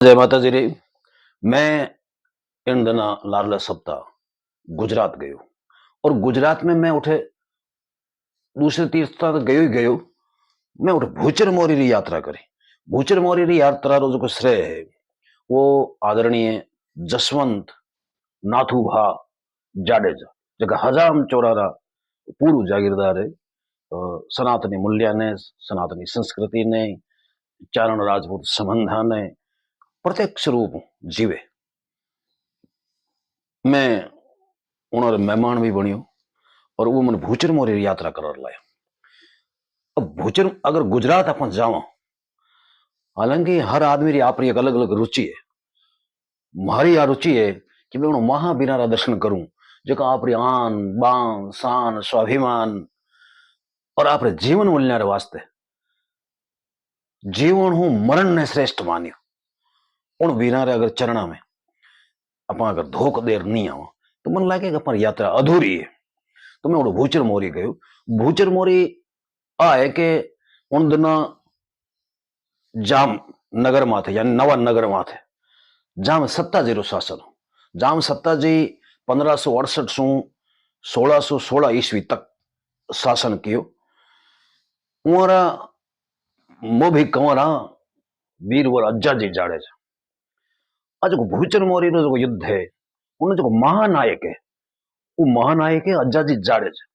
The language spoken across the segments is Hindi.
जय माता जी रे। मैं इन दिना लारला सप्ताह गुजरात गयो और गुजरात में मैं उठे दूसरे तीर्थ तो गयो ही गयो। मैं उठे भूचर मोरी री यात्रा करी। भूचर मोरी री यात्रा रो जो श्रेय है वो आदरणीय जसवंत नाथूभा जाडेजा जगह हजाम चौरारा पूर्व जागीरदार है। सनातनी मूल्य ने सनातनी संस्कृति ने चारण राजपूत संबंधा ने प्रत्यक्ष रूप जीवे। मैं उन्होंने मेहमान भी बनियो और वो मन भूचर मोरी यात्रा कर लाया। अब भूचर अगर गुजरात अपन जावा, हालांकि हर आदमी री आपरी एक अलग अलग रुचि है। मारी आ रुचि है कि मैं महावीरा दर्शन करूं जो आपरी आन बान शान स्वाभिमान और आपरे जीवन मूल्य वास्ते जीवन हूं मरण ने श्रेष्ठ मानियो। उन वीरा रे अगर चरणा में अपा अगर धोख देर नहीं आवा तो मन लगे कि अपन यात्रा अधूरी है। तो मैं भूचर मोरी गयो। भूचर मोरी आ है कि उन दिना जाम नगर माथे यानी नवा नगर माथे जाम सत्ताजी रो शासन। जाम सत्ताजी 1568 सु 1616 ईस्वी तक शासन कियो। उरा मोभी कंवरा वीरवर अज्जाजी जाडेजा आज भूचर मोरी रो जो युद्ध है उन जो महानायक है वो महानायक है अज्जाजी जाडेजा।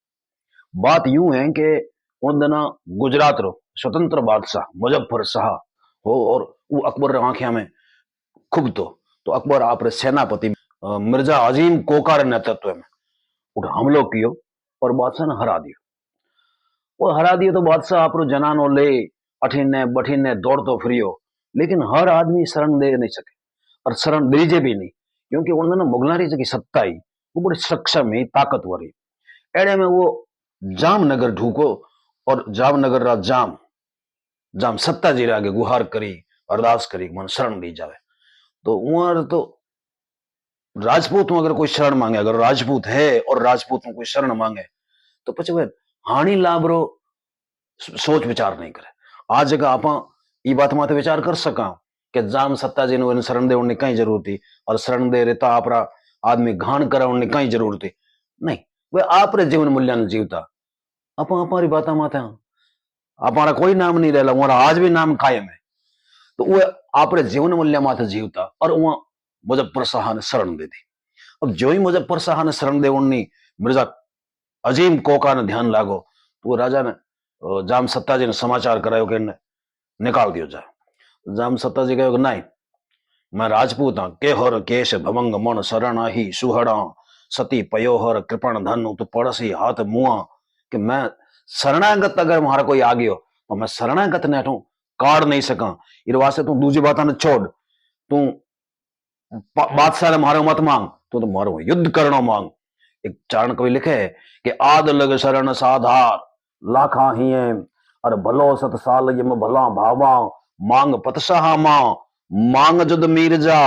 बात यूं है कि उन दिना गुजरात रो स्वतंत्र बादशाह मुजफ्फर शाह हो और वो अकबर आंखिया में खूब तो अकबर आप सेनापति मिर्जा अजीम कोकार नेतृत्व में उठ हमलो कियो और बादशाह ने हरा दियो। वो हरा दियो तो बादशाह आप जनानो ले अठीने बठीने दौड़तो फिरियो, लेकिन हर आदमी शरण दे नहीं सके और शरण दीजे भी नहीं, क्योंकि उन्होंने मुगलारी की सत्ता ही वो बड़ी सक्षम ही ताकतवर ही। एड़े में वो जामनगर ढूको और जामनगर रा जाम जाम सत्ता जी आगे गुहार करी अरदास करी मन शरण दी जावे। तो वहां तो राजपूत में अगर कोई शरण मांगे, अगर राजपूत है और राजपूत में कोई शरण मांगे तो पचे वे हानि लाभ रो सोच विचार नहीं करे। आज जगह आप ई बात माते विचार कर सका कि जाम सत्ता जी ने शरण दे कहीं जरूरत थी और शरण दे रहे आपरा आदमी घाण करा कहीं जरूरत थी नहीं। वे आप जीवन मूल्य ने जीवता आप हमारी बात माते हमारा कोई नाम नहीं रहला, हमारा आज भी नाम कायम है। तो वो आप जीवन मूल्य माते जीवता और वहां मुजफ्फर शाह ने शरण दे दी। अब जो ही मुजफ्फर शाह ने शरण दे मिर्जा अजीम कोका ने ध्यान लागो तो वो राजा ने जाम सत्ता जी ने समाचार करायो कि निकाल दियो जाए। जाम सत्ता जी कहो नहीं, मैं राजपूत हाँ केहर केश भवंग मन शरण ही सुहड़ा सती पयोहर कृपण धन तो पड़सी हाथ मुआ कि मैं शरणागत अगर मारा कोई आ गयो तो मैं शरणागत ने हूं काढ़ नहीं सका। इस वास्ते तू दूसरी बात ने छोड़, तू बादशाह ने मारो मत मांग, तू तो मारो युद्ध करना मांग। एक चारण कवि लिखे है कि आद लग शरण साधार लाखा ही और भलो सत साल यम भला भावा मांग पतशाह मां मांग जुद मीर जा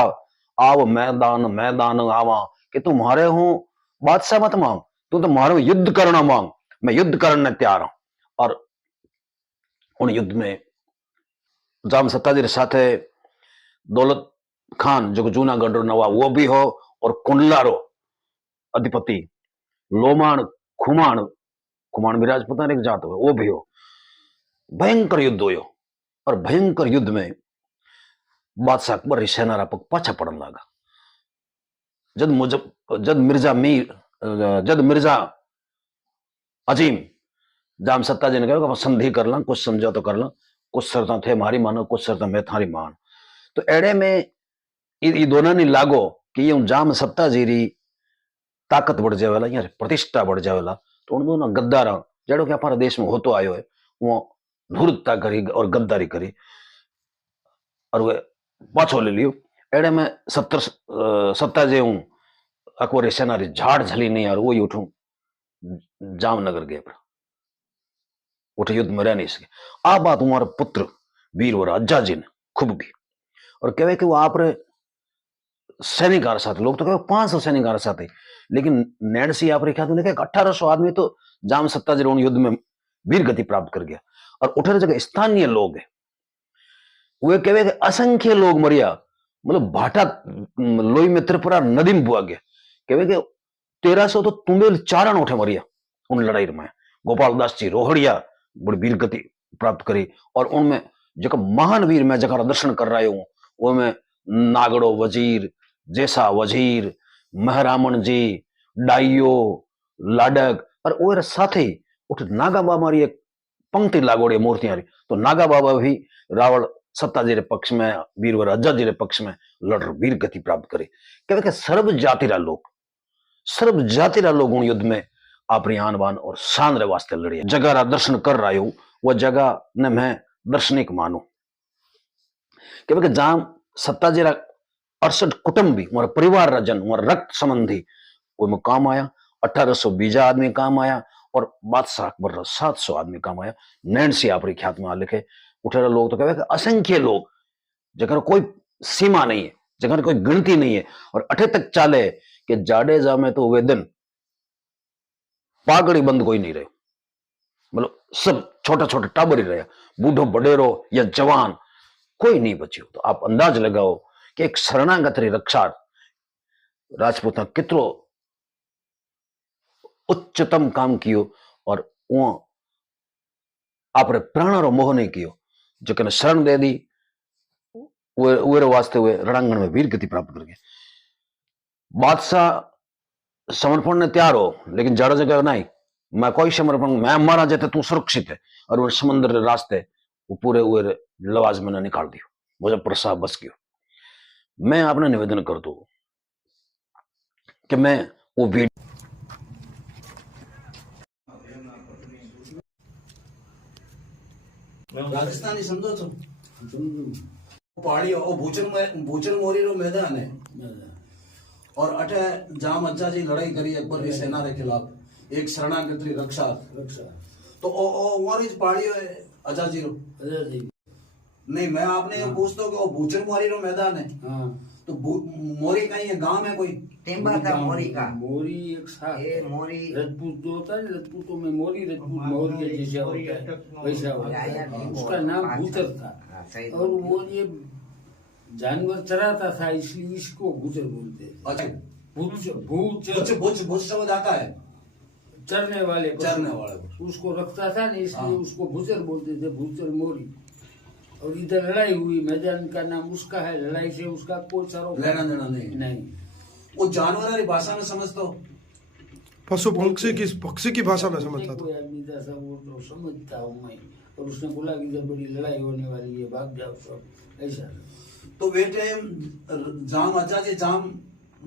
आव मैदान मैदान आवा कि तुम्हारे हूं बादशाह मत मांग, तू तो मारो युद्ध करना मांग, मैं युद्ध करने तैयार हूं। और उन युद्ध में जाम सत्ताजी के साथ दौलत खान जो जूनागढ़ नवाब वो भी हो और कुंडला रो अधिपति लोमाण खुमाण खुमाण भी राजपूताना एक जात हो वो भी हो। भयंकर युद्ध हो और भयंकर युद्ध में बादशाह अकबर सेना पग पाछा पड़न लगा। जद मिर्जा अजीम जाम सत्ता जी ने कहा संधि कर ला, कुछ समझौता कर ला, कुछ शर्त थे मारी मानो कुछ शर्त मैं थारी मान। तो एड़े में दोनों ने लागो कि ये जाम सत्ता जी री ताकत बढ़ जावेला या प्रतिष्ठा बढ़ जावेला। तो उन दोनों गद्दार जड़ो कि हमारे देश में होतो आयो है वो धूर्तता करी और गद्दारी करी और वे पाछो ले लियो। एड़े में 70 जे हूं अकबर सेना री झाड़ झली नहीं और वो ही उठू जामनगर गए उठे युद्ध में रह नहीं सके। आ बात हमारे पुत्र वीर और अज्जा जी ने खूब की और कहे कि वो आप सैनिक आ साथ लोग तो कहे 500 सैनिक आ साथ, लेकिन नैणसी आप ख्याल में 1800 आदमी तो जाम सत्ता जी युद्ध में वीर गति प्राप्त कर गया। और उठे जगह स्थानीय लोग है वे कहे कि असंख्य लोग मरिया मतलब भाटा लोई में त्रिपुरा नदी में बुआ गया कहे कि 1300 तो तुम्बेल चारण उठे मरिया उन लड़ाई में। गोपाल दास जी रोहड़िया बड़ी वीर गति प्राप्त करी और उनमें जो महान वीर मैं जगह दर्शन कर रहा हूं वो में नागड़ो वजीर, जैसा वजीर, महरामन जी, डाइयो, लाडक और वो साथ ही उठ नागा बाबा री एक पंक्ति लागोड़ी मूर्तियां रही तो नागा बाबा भी रावण सत्ताजी रे पक्ष में वीरवर अज्जाजी रे पक्ष में लड़ वीर गति प्राप्त करे। कहते सर्व जाति लोग उन युद्ध में अपनी आन बान और शान रे वास्ते लड़िए। जगह रा दर्शन कर रहा हूं वह जगह ने मैं दर्शनिक मानू क्योंकि जहां सत्ताजी रा 68 कुटुंबी हमारा परिवार रा जन हमारा रक्त संबंधी कोई में काम आया। 1820 आदमी काम आया और बादशाह अकबर 700 आदमी काम आया। नैणसी आपरी ख्यात में लिखे उठेरा लोग तो कहे असंख्य लोग जगह कोई सीमा नहीं है, जगह कोई गिनती नहीं है और अठे तक चाले कि जाडेजा में तो वे दिन पागड़ी बंद कोई नहीं रहे, मतलब सब छोटा छोटा टाबर ही रहे, बूढ़ो बडेरो या जवान कोई नहीं बच्यो। तो आप अंदाज लगाओ कि एक शरणागत री रक्षा राजपूत कितरो उच्चतम काम कियो और वो आपरे प्राण रो मोह नहीं कियो जो कने शरण दे दी वे वास्ते हुए रणांगण में वीर गति प्राप्त कर गए। बादशाह समर्पण ने तैयार हो लेकिन जाडेजा कहे नहीं मैं कोई समर्पण मैं मारा जाते तू सुरक्षित है और वो समुद्र रास्ते वो पूरे हुए लवाज मैंने निकाल दियो मुजफ्फर साहब बस गयो। मैं आपने निवेदन कर दू कि मैं वो वीर राजस्थानी समझो तो पहाड़ी और भूचन मोरी रो मैदान है और अठे जाम अज्जा जी लड़ाई करी अकबर की सेना के खिलाफ एक शरणागत री रक्षा तो ओ मोरी पहाड़ी है अज्जा जी नहीं मैं आपने ये पूछता हूँ कि वो भूचन मोरी रो मैदान है। हाँ। तो मोरी कहीं है गांव है कोई टेम्बा का मोरी का मोरी एक साथ ये मोरी रजपूत जो होता है रजपूतों में मोरी रजपूत मौर्य जैसा होता है वैसा होता है उसका नाम भूचर था और वो ये जानवर चराता था इसलिए इसको भूचर बोलते थे। अच्छा भूचर भूच शब्द आता है चरने वाले उसको रखता था ना इसलिए उसको भूचर बोलते थे भूचर मोरी। और इधर लड़ाई हुई मैदान का नाम उसका है लड़ाई से उसका कोई सरोकार लेना देना नहीं वो जानवर वाली भाषा में समझता हो पशु पक्षी की भाषा में समझता था कोई आदमी था वो तो समझता हूँ मैं और उसने बोला कि जब बड़ी लड़ाई होने वाली है भाग जाओ सब ऐसा। तो बेटे जाम अज्जा जी जाम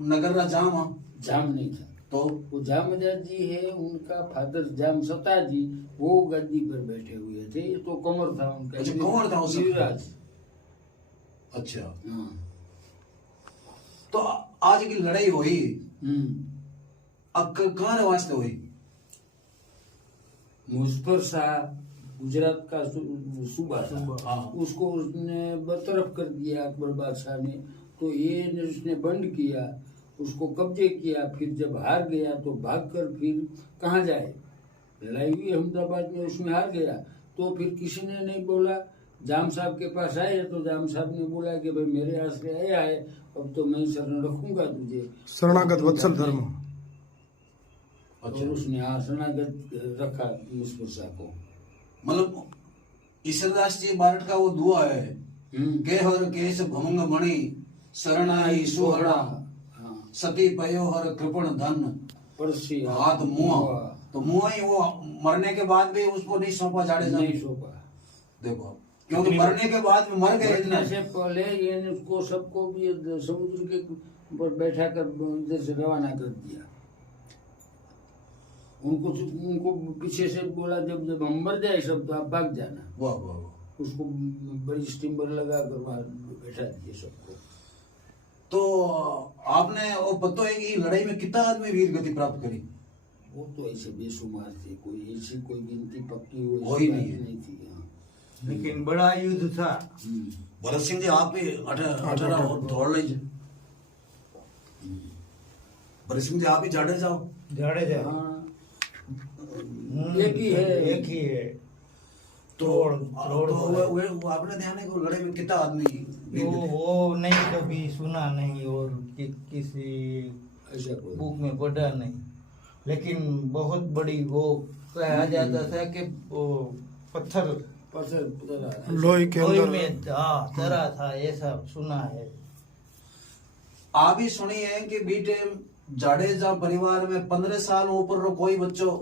नगर का जाम नहीं था तो वो जाम अज्जा जी है उनका फादर जाम सत्ता जी वो गद्दी पर बैठे हुए थे ये तो कंवर था उनका। अच्छा कंवर था गिरिराज। अच्छा हाँ। तो आज की लड़ाई हुई अब कहाँ वास्ते हुई मुजफ्फर शाह गुजरात का सूबा था। हाँ। उसको उसने बरतरफ कर दिया अकबर बादशाह ने तो ये उसने बंद किया उसको कब्जे किया फिर जब हार गया तो भागकर फिर कहाँ जाए लड़ाई हुई अहमदाबाद में उसमें हार गया तो फिर किसी ने नहीं बोला जाम साहब के पास आए तो जाम साहब ने बोला कि भाई मेरे आश्रय आया है अब तो मैं शरण रखूंगा तुझे शरणागत वत्सल धर्म। अच्छा। और उसने शरणागत रखा मुजफ्फर शाह को मतलब ईश्वरदास जी बारठ का वो दुआ है के हर केश भमंग मणि शरणाई सुहरा सती पयो हर कृपण धन परसी हाथ मुआ तो मुआ ही वो मरने के बाद भी उसको नहीं सौंपा जाडेजा नहीं सौंपा। देखो क्योंकि मरने के बाद में मर गए इतना से पहले ये उसको सबको भी समुद्र के ऊपर बैठा कर इधर से रवाना कर दिया उनको पीछे से बोला जब जब हम मर जाए सब तो आप भाग जाना। वाह वाह वाह। उसको बड़ी स्टीमर लगा कर वहां बैठा दिए सबको। तो आपने वो पता है कि लड़ाई में कितना आदमी वीर गति प्राप्त करी वो तो ऐसे बेशुमार थे कोई ऐसी कोई गिनती पक्की हुई नहीं थी। लेकिन बड़ा युद्ध था। भरत सिंह जी आप भी 18 दौड़ लीजिए भरत सिंह जी आप भी जाड़े जाओ एक ही है तो आपने ध्यान है कि लड़ाई में कितना आदमी तो वो नहीं कभी सुना नहीं और किसी ऐसा कोई बुक में पढ़ा नहीं, लेकिन बहुत बड़ी वो कहा जाता था कि वो पत्थर पत्थर लोहे के लोहे अंदर में तरा था, ऐसा सुना है। आप भी सुनी है कि बीटे जाडेजा परिवार में 15 साल ऊपर रो कोई बच्चों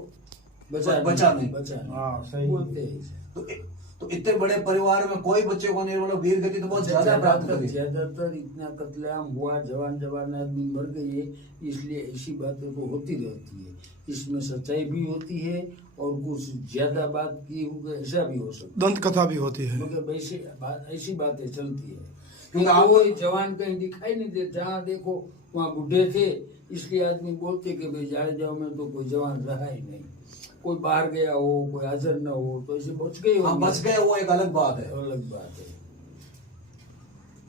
बचा नहीं। हाँ सही। बोलते हैं। तो इतने बड़े परिवार में कोई बच्चे को नहीं, मतलब वीर गति तो बहुत ज्यादा प्राप्त करी। ज्यादातर इतना कत्लेआम हुआ, जवान आदमी मर गए, इसलिए ऐसी बातें तो होती रहती है। इसमें सच्चाई भी होती है और कुछ ज्यादा बात की हो ऐसा भी हो सकता दंत कथा भी होती है। है, मगर ऐसी बातें चलती है। क्योंकि क्योंकि कोई जवान कहीं दिखाई नहीं दे, जहाँ देखो वहाँ बुढ़े थे, इसलिए आदमी बोलते कि भाई जाड़ेजाओं में तो कोई जवान रहा ही नहीं। कोई बाहर गया हो, कोई हाजिर न हो, तो ऐसे बच गए हाँ, बच गए वो एक अलग बात है। अलग बात है।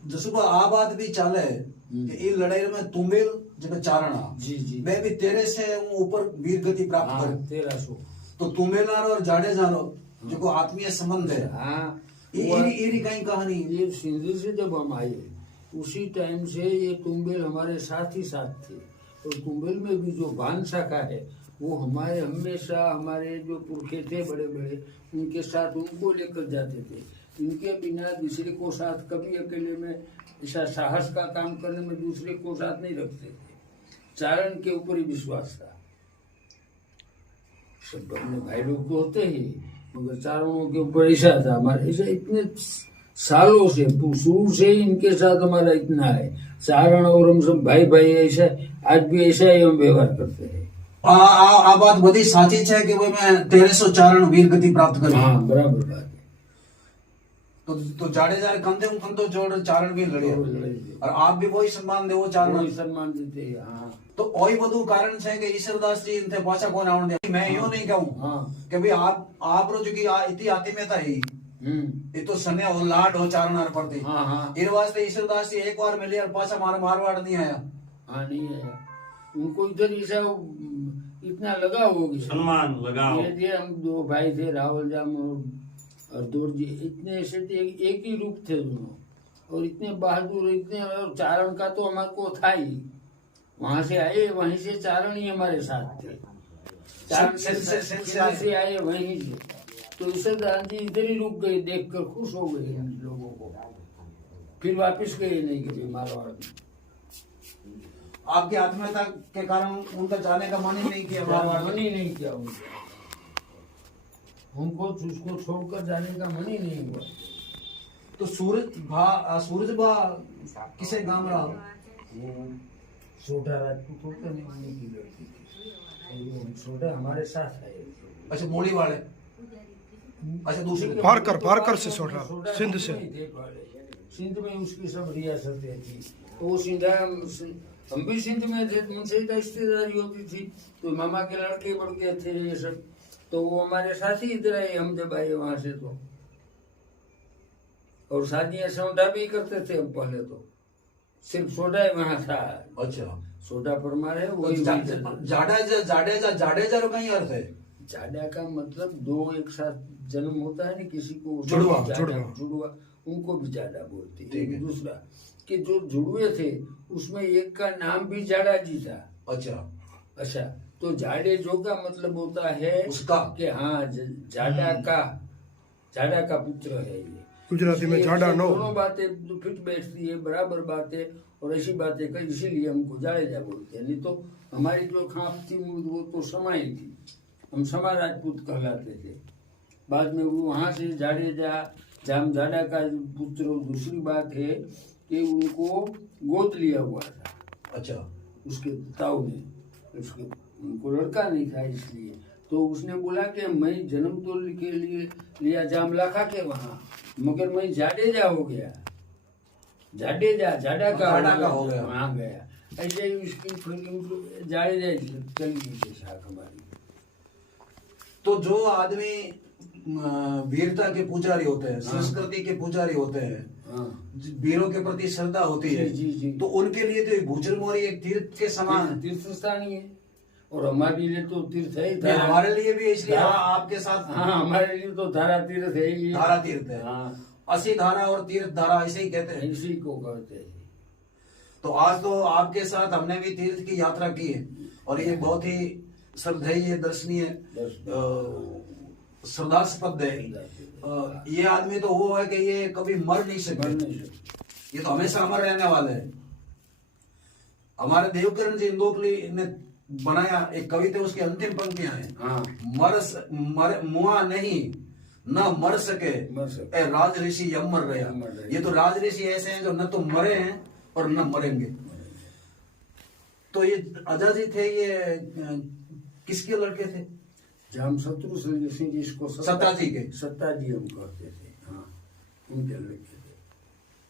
जसुबा आ बात भी चाले कि ये लड़ाई में तुम्बिल जब चारणा जी मैं भी तेरे से ऊपर वीर गति प्राप्त हाँ, कर। 1300 तो तुम्बिलार और जाडेजारो जो आत्मीय संबंध है, हाँ, ये कहीं कहानी ये सिंध से जब हम आए उसी टाइम से ये तुम्बेल हमारे साथ ही साथ थे। और तुम्बेल में भी जो भान शाखा है वो हमारे हमेशा हमारे जो पुरखे थे बड़े बड़े, उनके साथ उनको लेकर जाते थे। इनके बिना दूसरे को साथ कभी अकेले में ऐसा साहस का काम करने में दूसरे को साथ नहीं रखते थे। चारण के ऊपर ही विश्वास था। सब अपने भाई लोग तो होते ही, मगर चारणों के ऊपर ऐसा था हमारे। ऐसा इतने सालों से शुरू से ही इनके साथ हमारा इतना है। चारण और हम सब भाई भाई, ऐसा आज भी ऐसा ही हम व्यवहार करते हैं। आ बात बड़ी साची है कि भाई मैं 1300 चारण वीर गति प्राप्त करी। हाँ, बराबर बात है। तो जाडेजा कंधे तो जोड़ चारण भी लड़े और आप भी वही सम्मान दे वो चारण। वही सम्मान देते हैं। हाँ, तो वही બધું કારણ છે કે ઈશ્વરદાસ जी इनसे पाछा कौन आवण दे। मैं यूं नहीं कहूं हाँ, कि भाई आप रो जो की इतनी आत्मीयता है, ये तो सने हो लाड हो चारणार पड़ती। हाँ, हाँ, इन वास्ते ईश्वरदास जी एक बार मिले और पाछा मारवाड़ नहीं आया। हाँ, नहीं है उनको इधर ऐसा इतना लगा होगी सम्मान लगाओ। ये हम दो भाई थे, रावल जाम और दूर जी, इतने ऐसे थे, एक ही रूप थे दोनों, और इतने बहादुर, इतने। और चारण का तो हमारे को था ही, वहां से आए वहीं से चारण ही हमारे साथ थे। चारण से आए वहीं से। तो ईश्वरदास जी इधर ही रुक गए, देखकर खुश हो गए इन लोगों को, फिर वापस गए नहीं कभी मारवाड़ में। आपकी आत्मीयता के कारण उनका जाने का मन ही नहीं किया मारवाड़ में। मन ही नहीं किया उनका, हमको उसको छोड़कर जाने का मन ही नहीं हुआ। तो सूरज बा किसे गांव रहा? छोटा राजपूत होकर नहीं की लड़की थी, और वो छोटा हमारे साथ आए। अच्छा, मोड़ी वाले। अच्छा, दूसरे पारकर से छोटा, सिंध से। सिंध में उसकी सब रियासतें थी। तो वो सिंधा, हम भी सिंध में थे, उनसे रिश्तेदारी होती थी। तो मामा के लड़के बड़के थे ये सब, तो वो हमारे साथ ही इधर आए। हम जब आए वहां से तो, और शादियां सौदा भी करते थे हम पहले तो, सिर्फ सोडा ही वहाँ था। अच्छा, सोडा परमार है वही। जाडेजा रो कहीं अर्थ है? जाडा का मतलब दो एक साथ जन्म होता है ना किसी को, जुड़वा, उनको भी जाडा बोलते हैं। दूसरा कि जो जुड़वे थे उसमें एक का नाम भी जाडा जी था। अच्छा, तो जाडे जो का मतलब होता है उसका, कि हाँ जाडा का पुत्र है ये। गुजराती में जाडा नो। दोनों बातें फिट बैठती है, बराबर बातें, और ऐसी बातें कर, इसीलिए हमको जाडेजा बोलते हैं। नहीं तो हमारी जो खाप थी वो तो समाई थी, हम समा राजपूत कहलाते थे। बाद में वो वहाँ से जाडेजा जाम जाडा का पुत्र। दूसरी बात है कि उनको गोद लिया हुआ था। अच्छा, उसके ताऊ ने, उसके उनको लड़का नहीं था, इसलिए तो उसने बोला कि मैं जन्म तो के लिए लिया जाम लाखा के वहाँ, मगर मैं जाडेजा हो गया। जाडा का हो गया, वहाँ गया। ऐसे ही उसकी जाडेजा चली गई शाख हमारी। तो जो आदमी वीरता के पुजारी होते हैं, संस्कृति के पुजारी होते हैं, वीरों के प्रति श्रद्धा होती है, जी। तो उनके लिए तो भूचर मोरी एक तीर्थ के समान तीर्थ स्थान ही है, और हमारे लिए तो तीर्थ है ही। हमारे लिए भी, इसलिए आपके साथ। हाँ, हमारे लिए तो धारा तीर्थ है ही। धारा तीर्थ है। हाँ, असी धारा और तीर्थ धारा ऐसे ही कहते हैं। इसी को कहते हैं। तो आज तो आपके साथ हमने भी तीर्थ की यात्रा की है और ये बहुत ही श्रद्धेय दर्शनीय श्रद्धास्पद है। ये आदमी तो वो है कि ये कभी मर नहीं सकते, ये तो हमेशा अमर रहने वाले हैं। हमारे देवकिरण जी इंदोकली ने बनाया एक कविता, उसकी अंतिम पंक्तियां हैं। मर मुआ नहीं न मर सके ए राज ऋषि यम मर गया। ये तो राज ऋषि ऐसे हैं जो न तो मरे हैं और न मरेंगे। तो ये अजा जी थे, ये किसके लड़के थे? जामशत्रु सिंह जिसको सत्ता जी के, सत्ता जी हम कहते थे। हाँ, उनके लड़के थे।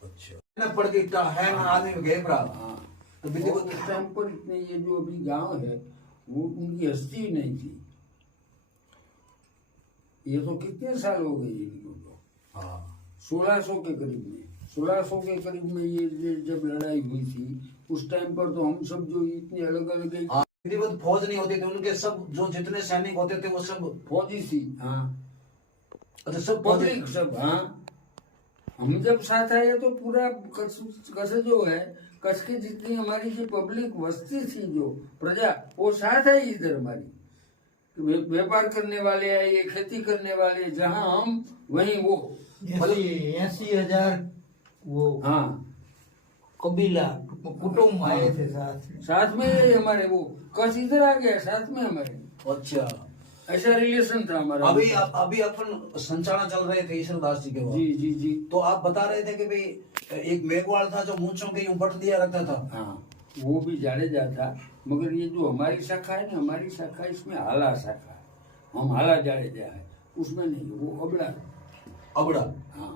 अच्छा, न पढ़ के है ना आदमी में गए रहा। हाँ, तो और उस टाइम पर इतने ये जो अभी गांव है वो उनकी हस्ती ही नहीं थी। ये तो कितने साल हो गए इनको तो। हाँ, 1600 के करीब में, 1600 के करीब में ये जब लड़ाई हुई थी उस टाइम पर तो हम सब जो इतने अलग अलग विधिवत फौज नहीं होती थी, उनके सब जो जितने सैनिक होते थे वो सब फौजी थी। हाँ, अच्छा, सब पब्लिक सब। हाँ, हम जब साथ आए तो पूरा कच्छ जो है, कच्छ की जितनी हमारी जो पब्लिक बस्ती थी, जो प्रजा, वो साथ आई इधर हमारी। व्यापार करने वाले आए, ये खेती करने वाले, जहाँ हम वहीं वो 80,000 वो हाँ कबीला कुटुंब आए थे साथ में ही हमारे। वो कच्छ इधर आ गया साथ में हमारे। अच्छा, ऐसा रिलेशन था हमारा। अभी अपन संचालन चल रहे थे ईश्वरदास जी के बाद। जी जी जी। तो आप बता रहे थे कि भाई एक मेघवाल था जो मूंछों के यूं बट दिया रखता था। हाँ, वो भी जाडेजा था, मगर ये जो हमारी शाखा है ना, हमारी शाखा इसमें हाला शाखा है, हम हाला जाडेजा है, उसमें नहीं, वो अबड़ा। अबड़ा, हाँ,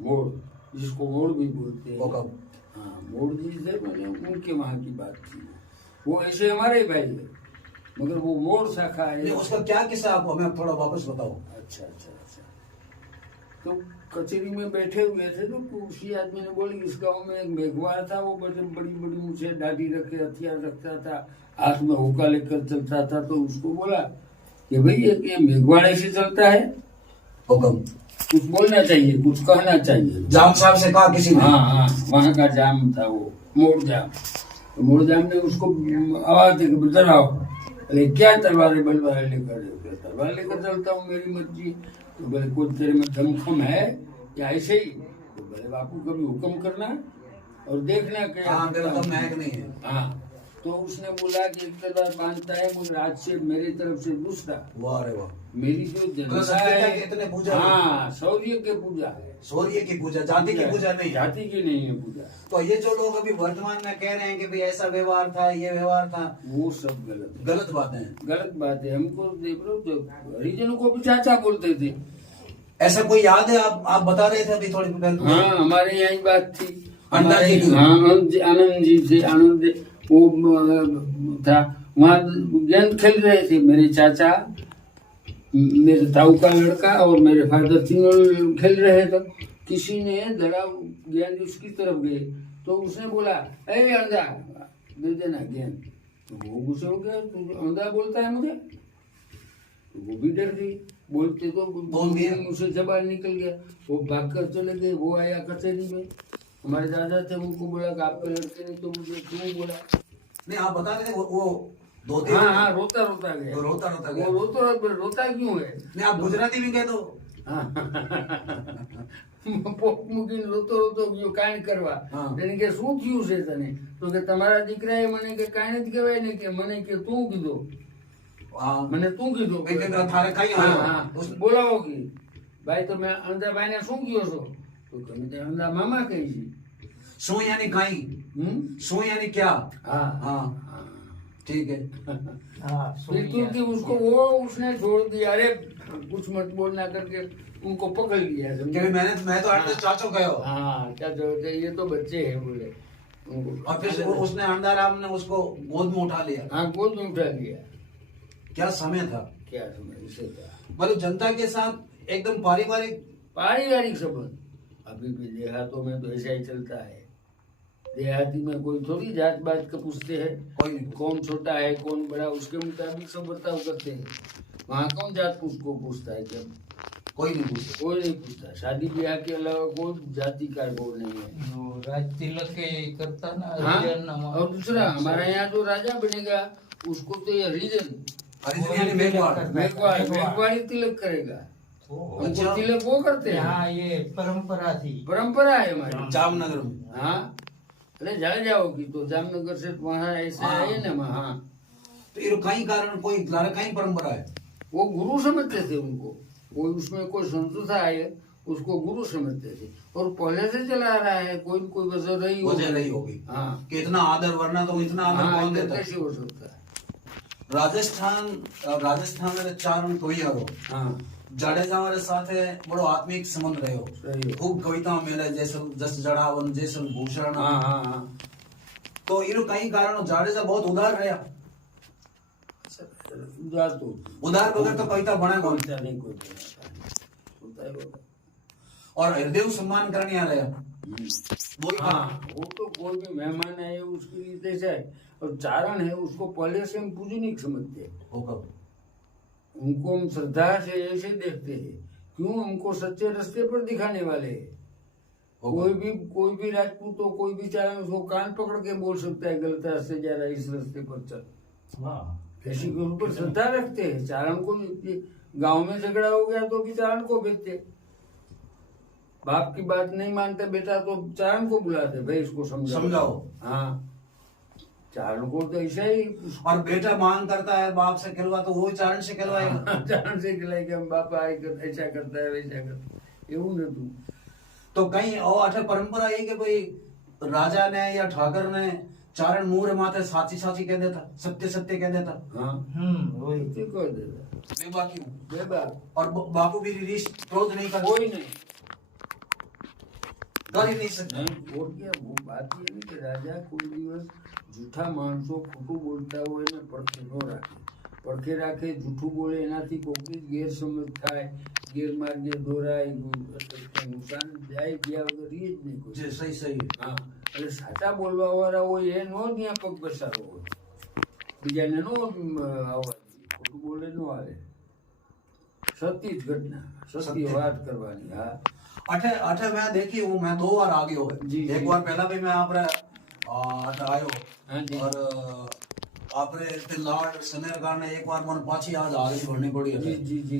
मोड़, जिसको मोड़ भी बोलते हैं। वो कब? हाँ, मोड़ जी थे, मैंने उनके वहाँ की बात की। वो ऐसे हमारे ही भाई है, मगर वो मोड़ शाखा है। उसका क्या किस्सा आप हमें थोड़ा वापस बताओ। अच्छा। तो कचेरी में बैठे हुए थे तो उसी आदमी ने बोली इस गांव में एक मेघवाल था, वो बड़ी बड़ी मुझे दाढ़ी रखे हथियार रखता था, हाथ में हुक्का लेकर चलता था। तो उसको बोला कि भाई ये मेघवाल ऐसे चलता है, हुक्म कुछ बोलना चाहिए, कुछ कहना चाहिए। जाम साहब से कहा किसी ने? हाँ, वहाँ का जाम था वो, मोड़ जाम। तो मोड़ जाम ने उसको आवाज दे के इधर आओ। अरे क्या तलवार लेकर? तलवार लेकर चलता हूँ, मेरी मर्जी। तो बोले कुछ तेरे में दमखम है या ऐसे ही? तो बोले बापू कभी हुक्म करना और देखना क्या। हाँ, दम है कि नहीं है। हाँ, तो उसने बोला कि एक तलवार बांधता है, मगर आज से मेरी तरफ से दूसरा। वाह रे वाह, मेरी जो जनता है, इतने पूजा, हाँ, शौर्य की पूजा है, शौर्य की पूजा, जाति की पूजा नहीं, जाति की नहीं है पूजा। तो ये जो लोग अभी वर्तमान में कह रहे हैं कि भाई ऐसा व्यवहार था, ये व्यवहार था, वो सब गलत है। गलत बातें हैं। गलत बात है। हमको देख लो, जो हरिजनों को भी चाचा बोलते थे। ऐसा कोई याद है? आप बता रहे थे अभी थोड़ी पहले। हाँ, हमारे यहाँ बात थी। अंडा जी की। हाँ, आनंद जी थे, आनंद वो था, वहाँ गेंद खेल रहे थे मेरे चाचा, मेरे ताऊ का लड़का और मेरे फादर, तीनों खेल रहे थे। किसी ने धरा गेंद उसकी तरफ गई तो उसने बोला ए अंधा दे देना गेंद। तो वो गुस्से हो गया, तो अंधा बोलता है मुझे, तो वो भी डर गई। बोलते तो मुझसे जबान निकल गया, वो भागकर चले गए। वो आया कचहरी में, हमारे दादा थे, उनको बोला कि आपके लड़के ने तो मुझे क्यों बोला। नहीं, आप बता रहे थे वो धोती। हाँ, रोता गया। रोता गया। वो रोता क्यों है? नहीं, आप गुजराती में कह दो। मुकिन रोतो ગયો કાંઈ કરવા એને કે શું થયું છે તને? તો કે તમારા દીકરાએ મને કે કાંઈ જ કહેવાય ને, કે મને કે તું કીધો, મને તું કીધો, थारे कहीं બોલાવો કે ભાઈ તમે અંધા ભાઈને શું કયો છો? તો તમે તે અંધા મામા કહી છે। सो यानी कहीं, सो यानी क्या? हाँ हाँ, ठीक है। बिल्कुल कि उसको वो उसने छोड़ दिया। अरे कुछ मत बोलना करके उनको पकड़ लिया। मैं तो अंडा चाचो गया। हाँ, चाचो, ये तो बच्चे हैं बोले। और फिर उसने अंडाराम ने उसको गोद में उठा लिया। हाँ, गोद में उठा लिया। क्या समय था, क्या समय इसे था, मतलब जनता के साथ एकदम पारिवारिक संबंध। अभी भी देहातों में तो ऐसा ही चलता है। देहाती में कोई थोड़ी जात बात का पूछते हैं, कोई कौन छोटा है कौन बड़ा, उसके मुताबिक सब बर्ताव करते हैं। वहाँ कौन जात को पूछता है? जब कोई नहीं पूछे। कोई नहीं पूछता, शादी ब्याह के अलावा कोई जाति का वो नहीं है। वो राज तिलक के करता ना हाँ? हरिजन नाम- और दूसरा हमारे यहाँ जो राजा बनेगा उसको तो ये हरिजन हरिजन यानी मेघवाड़। मेघवाड़ी तिलक करेगा। हमको तिलक वो करते हैं, यहाँ ये परंपरा थी। परंपरा है हमारी। जामनगर में हाँ, अरे जाओ की तो जामनगर से वहाँ ऐसे हाँ। आए ना वहाँ, तो ये कहीं कारण कोई कहीं परंपरा है। वो गुरु समझते थे उनको, कोई उसमें कोई संत आए उसको गुरु समझते थे, और पहले से चला आ रहा है, कोई न कोई वजह रही वजह रही होगी हाँ कि इतना आदर, वरना तो इतना आदर हाँ, कौन ये देता। कैसे हो सकता है। राजस्थान में चारण कोई हाँ जाडेजा वाले साथे बड़ो आत्मिक संबंध रहो। सही है। खूब कविता मेले जैसे जस जड़ावन जैसे भूषण। हाँ हाँ हाँ, तो इन कई कारण जाडेजा बहुत उदार रहा। उदार तो उदार बगैर तो कविता बने कौन। बोलता नहीं कोई बोलता है वो। और हृदय सम्मान करने आ रहा। वही हाँ, वो तो कोई भी मेहमान है उसके लिए जैसा है, और चारण है उसको पहले से हम पूजनीक समझते हैं, होगा। उनको हम श्रद्धा से ऐसे देखते हैं, क्यों हमको सच्चे रास्ते पर दिखाने वाले हैं। कोई भी राजपूत हो, कोई भी चारण उसको कान पकड़ के बोल सकता है गलत रास्ते जा रहा है, इस रास्ते पर चल। ऐसी के ऊपर श्रद्धा रखते हैं। चारण को गांव में झगड़ा हो गया तो भी चारण को भेजते, बाप की बात नहीं मानते बेटा तो चारण को बुलाते, भाई इसको समझाओ। हाँ, चारण को तो ऐसा ही और बेटा मांग करता है बाप से खिलवा, तो वो चारण से खिलवाएगा। चारण से खिलाई कि हम बापा ऐसा करता है वैसा करता है, એવું नतु। तो कहीं और अठे परंपरा है कि भाई राजा ने या ठाकर ने चारण मुंह रे माथे साची साची कह देता, सत्य सत्य कह देता। हाँ वही तो कह देगा बेबा क्यों? बेबाक, और बापू भी रीस क्रोध नहीं करता, कोई नहीं कर ही नहीं सकता। नहीं। और क्या वो बात ये नहीं कि राजा कोई दिवस जूठा माणसो खोटू बोलता હોય ને પડખે ન રાખે, પડખે રાખે જૂઠું બોલે એનાથી કોઈની ગેરસમજ થાય, ગેરમાર્ગે દોરાય, નુકસાન જાય ગયા વગર રીએ જ નહીં કોઈ। जी सही सही है। હા, એટલે સાચા બોલવા વાળા હોય એ નો ત્યાં પગ પસારો હોય, બીજાને નો આવવા દે, ખોટું બોલે નો આવે, સત્ય જ ઘટના, સત્ય વાત કરવાની। હા अठे अठे मैं देखी हूँ, मैं 2 बार आ गयो है। जी, एक जी। बार पहला भी मैं आप रे अठे आयो, हाँ जी। और आप रे लाड सनेर कार ने एक बार मन पाछी आज आगे बढ़नी पड़ी है। जी जी जी